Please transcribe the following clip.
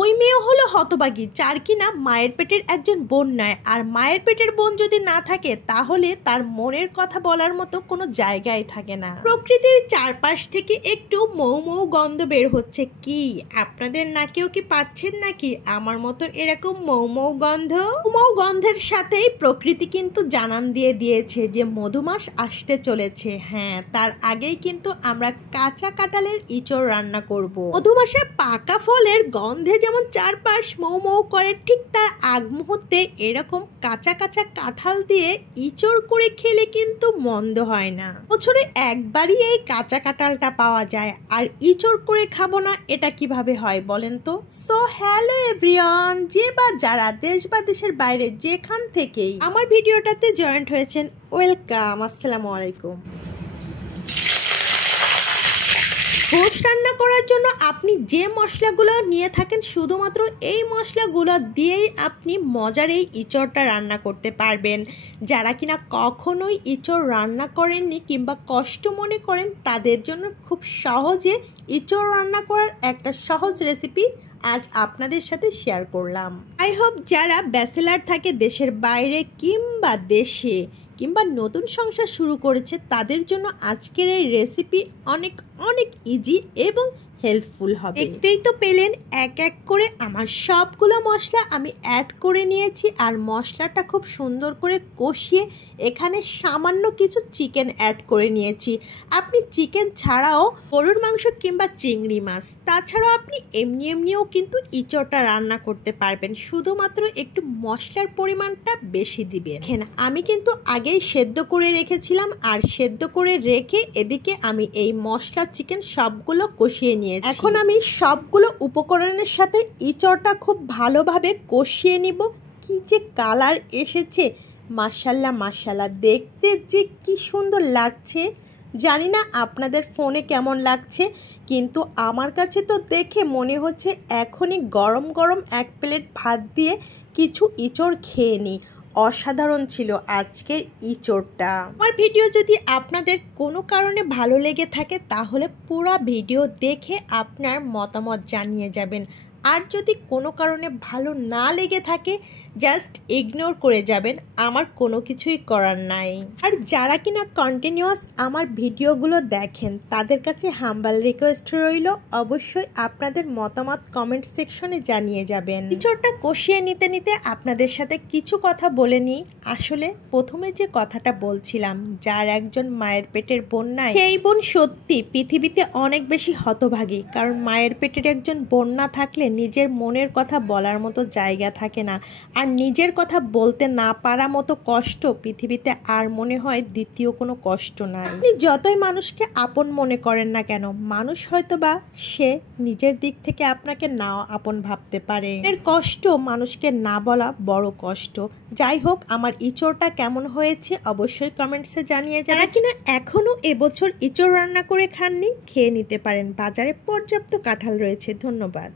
ওই মেয়ে হলো হতভাগী, যার কিনা মায়ের পেটের একজন বোন নয়। আর মায়ের পেটের বোন যদি না থাকে তাহলে তার মনের কথা বলার মতো কোনো জায়গায় থাকে না। প্রকৃতির চারপাশ থেকে একটু মৌ মৌ গন্ধ বের হচ্ছে। কি আপনাদের নাকেও কি পাচ্ছেন নাকি আমার মতো এরকম মৌ মৌ গন্ধ? মৌ গন্ধের সাথেই প্রকৃতি কিন্তু জানান দিয়ে দিয়েছে যে মধুমাস আসতে চলেছে। হ্যাঁ, তার আগেই কিন্তু আমরা কাঁচা কাঁঠালের ইঁচড় রান্না করব। মধুমাসে পাকা ফলের গন্ধে যেমন চারপাশ মৌ মৌ করে, ঠিক তার আগ মুহূর্তে এরকম কাঁচা কাঁচা কাঁঠাল দিয়ে ইঁচড় করে খেলে কিন্তু মন্দ হয় না। বছরে একবারই এই কাঁচা কাঁঠালটা পাওয়া যায়, আর ইঁচড় করে খাবো না এটা কিভাবে হয় বলেন তো? সো হ্যালো এভরিওয়ান, যে বা যারা দেশ বা দেশের বাইরে যেখান থেকেই আমার ভিডিওটাতে জয়েন্ট হয়েছেন, ওয়েলকাম, আসসালামু আলাইকুম। ঘোষ রান্না করার জন্য আপনি যে মশলাগুলো নিয়ে থাকেন, শুধুমাত্র এই মশলাগুলো দিয়েই আপনি মজার এই ইঁচড়টা রান্না করতে পারবেন। যারা কিনা কখনোই ইঁচড় রান্না করেননি কিংবা কষ্ট মনে করেন, তাদের জন্য খুব সহজে ইঁচড় রান্না করার একটা সহজ রেসিপি আজ আপনাদের সাথে শেয়ার করলাম। আই হোপ যারা ব্যাচেলার থাকে দেশের বাইরে কিংবা দেশে কিংবা নতুন সংসার শুরু করেছে, তাদের জন্য আজকের এই রেসিপি অনেক অনেক ইজি এবং হেল্পফুল হবে। দেখতেই তো পেলেন এক এক করে আমার সবগুলো মশলা আমি অ্যাড করে নিয়েছি, আর মশলাটা খুব সুন্দর করে কষিয়ে এখানে সামান্য কিছু চিকেন অ্যাড করে নিয়েছি। আপনি চিকেন ছাড়াও গরুর মাংস কিংবা চিংড়ি মাছ, তাছাড়াও আপনি এমনিও কিন্তু ইঁচড়টা রান্না করতে পারবেন, শুধুমাত্র একটু মশলার পরিমাণটা বেশি দিবেন। আমি কিন্তু আগেই সেদ্ধ করে রেখেছিলাম, আর সেদ্ধ করে রেখে এদিকে আমি এই মশলা চিকেন সবগুলো কষিয়ে নিয়েছি। এখন আমি সবগুলো উপকরণের সাথে ইঁচড়টা খুব ভালোভাবে কষিয়ে নিব। কি যে কালার এসেছে, মাশাল্লাহ মাশাল্লাহ, দেখতে যে কি সুন্দর লাগছে। জানি না আপনাদের ফোনে কেমন লাগছে, কিন্তু আমার কাছে তো দেখে মনে হচ্ছে এখনই গরম গরম এক প্লেট ভাত দিয়ে কিছু ইঁচড় খেয়ে নিই। অসাধারণ ছিল আজকের ইঁচড়টা। আমার ভিডিও যদি আপনাদের কোনো কারণে ভালো লেগে থাকে, তাহলে পুরো ভিডিও দেখে আপনার মতামত জানিয়ে যাবেন। আর যদি কোনো কারণে ভালো না লেগে থাকে, জাস্ট ইগনোর করে যাবেন, আমার কোনো কিছুই করার নাই। আর যারা কিনা কন্টিনিউয়াস আমার ভিডিওগুলো দেখেন, তাদের কাছে হাম্বল রিকোয়েস্ট রইল, অবশ্যই আপনাদের মতামত কমেন্ট সেকশনে জানিয়ে যাবেন। ইঁচড়টা কষিয়ে নিতে নিতে আপনাদের সাথে কিছু কথা বলে নিই। আসলে প্রথমে যে কথাটা বলছিলাম, যার একজন মায়ের পেটের বোন নাই, সেই বোন সত্যি পৃথিবীতে অনেক বেশি হতভাগী। কারণ মায়ের পেটের একজন বোন না থাকলে নিজের মনের কথা বলার মতো জায়গা থাকে না, আর নিজের কথা বলতে না পারা মতো কষ্ট পৃথিবীতে আর মনে হয় দ্বিতীয় কোনো কষ্ট নাই। আপনি যতই মানুষকে আপন মনে করেন না কেন, মানুষ হয়তো বা সে নিজের দিক থেকে আপনাকে নাও আপন ভাবতে পারে। এর কষ্ট মানুষকে না বলা বড় কষ্ট। যাই হোক, আমার ইঁচড়টা কেমন হয়েছে অবশ্যই কমেন্টসে জানিয়ে যান। যারা কিনা এখনো এবছর ইঁচড় রান্না করে খাননি, খেয়ে নিতে পারেন, বাজারে পর্যাপ্ত কাঁঠাল রয়েছে। ধন্যবাদ।